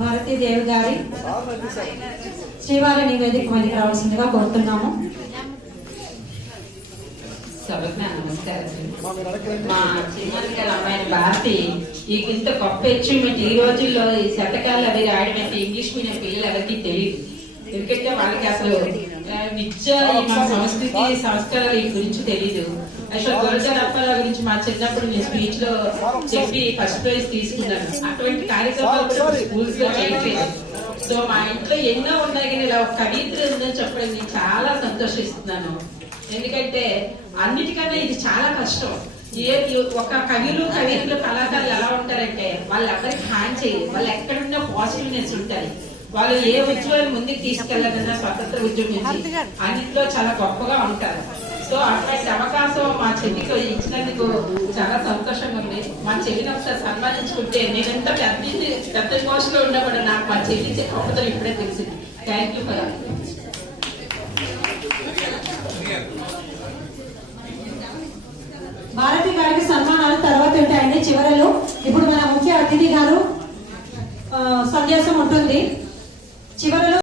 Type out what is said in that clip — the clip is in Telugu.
భారతీ దేవి గారి శ్రీవారి నివేదిక మళ్ళీ రావాల్సిందిగా కోరుతున్నాము. సభకు నమస్కారం. మా చిన్నది గారి అమ్మాయిని భారతి ఇంత గొప్ప అచీవ్మెంట్ ఈ రోజుల్లో ఈ శతకాలు అవి రాయడం అంటే ఇంగ్లీష్ మీడియం పిల్లలు ఎవరికి తెలియదు. ఎందుకంటే వాళ్ళకి అసలు విద్య మన సంస్కృతి సంస్కారాలు ఈ గురించి తెలీదు. అసలు గోల్డెన్ గురించి మా చిన్నప్పుడు నేను స్పీచ్ లో చెప్పి ఫస్ట్ ప్రైజ్ తీసుకున్నాను. అటువంటి కార్యక్రమాలు స్కూల్స్ లో చేయట్లేదు. సో మా ఇంట్లో ఎన్నో ఉన్నాయి కానీ ఇలా ఒక కవిత్ర ఉందని చెప్పడం నేను చాలా సంతోషిస్తున్నాను. ఎందుకంటే అన్నిటికన్నా ఇది చాలా కష్టం. ఒక కవితలు కళాకారులు ఎలా ఉంటారంటే వాళ్ళు ఎవరికి హ్యాండ్ చేయరు. వాళ్ళు ఎక్కడున్నా పాజిటివ్నెస్ ఉంటాయి. వాళ్ళు ఏ ఉద్యోగాన్ని ముందుకు తీసుకెళ్లాలన్నా స్వతంత్ర ఉద్యోగం అన్నింటిలో చాలా గొప్పగా ఉంటారు. సో అట్లాంటి అవకాశం మా చెల్లికి ఇచ్చినందుకు చాలా సంతోషంగా ఉంది. మా చెల్లిని ఒకసారి సన్మానించుకుంటే నేను ఎంత పెద్ద పోస్టులో ఉన్నా కూడా నాకు మా చెల్లి గొప్పతనం ఇప్పుడే తెలిసింది. థ్యాంక్ యూ ఫర్ భారతి గారికి సన్మానాలు తర్వాత ఉంటాయండి. చివరలో ఇప్పుడు మన ముఖ్య అతిథి గారు సందేశం ఉంటుంది. చివరలో